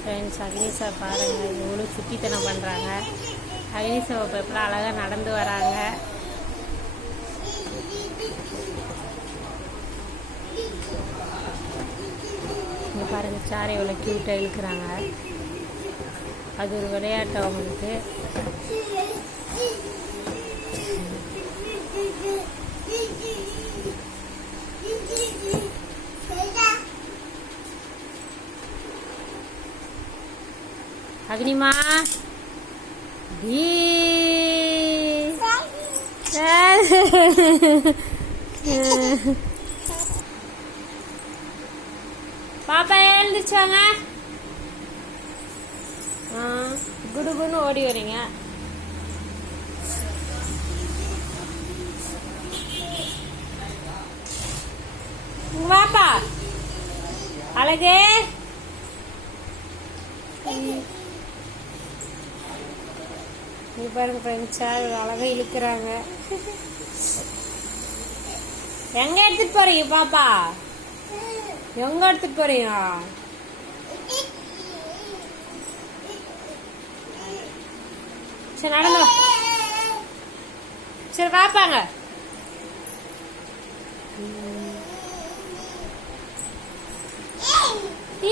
Friends அக்னிஷா பாருங்கள் இவ்வளோ சுட்டித்தனம் பண்ணுறாங்க அக்னிஷாவை இப்போ எப்படி அழகாக நடந்து வராங்க? இங்கே பாருங்கள் சாரை எவ்வளோ க்யூட்டாக இழுக்கிறாங்க. அது ஒரு விளையாட்டு அவங்களுக்கு. அக்னிமா. பாப்பா எழுந்துச்சாங்க ஆ குடுகுன்னு ஓடி வரீங்க. வாப்பா அழகே. நீ பாருங்க ஃப்ரெண்ட்ஸா அழகாக இழுக்கிறாங்க. எங்க எடுத்துட்டு போறீங்க பாப்பா? எங்க எடுத்துட்டு போறீங்க? சரி நடந்து சரி பாப்பாங்க.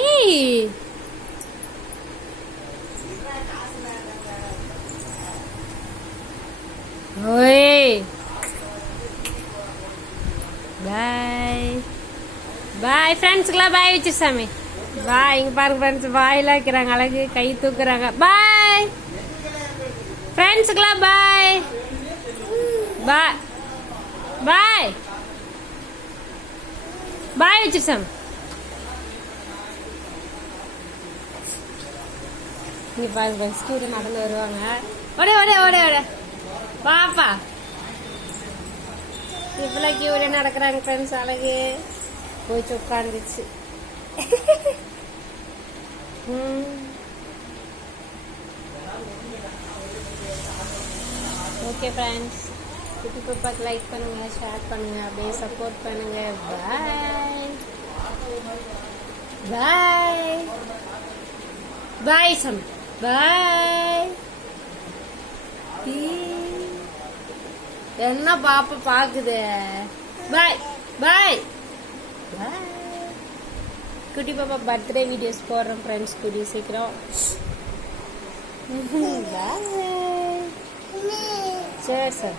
ஏய். ஓய் பாய் பாய் ஃப்ரெண்ட்ஸுக்கெல்லாம் பாய் வச்சு சாமி. பாய் இங்கே பாருங்க ஃப்ரெண்ட்ஸ் பாயெலாம் வைக்கிறாங்க அழகு கை தூக்குறாங்க. பாய் ஃப்ரெண்ட்ஸுக்கெல்லாம் பாய் பாய் பாய் பாய் வச்சு சாமி. இங்கே பாருங்க ஃப்ரெண்ட்ஸ் கூட நடந்து வருவாங்க. ஓடே ஓடே ஓடே ஓடே. பாப்பா. இவ்வளோ கியூரியா நடக்கிறாங்க ஃப்ரெண்ட்ஸ் அழகு. போய் உட்காந்துச்சு ஓகே ஃப்ரெண்ட்ஸ் குட்டி பாப்பாக்கு லைக் பண்ணுங்கள் ஷேர் பண்ணுங்கள் அப்படியே சப்போர்ட் பண்ணுங்கள் பாய் பாய் பாய் சம் பாய் என்ன பாப்பா பாக்குது? பாய் பாய் பாய் குட்டி பாப்பா பர்த்டே வீடியோஸ் போடுறோம் ஃப்ரெண்ட்ஸ் கூடி சீக்கிரம். சரி சார்.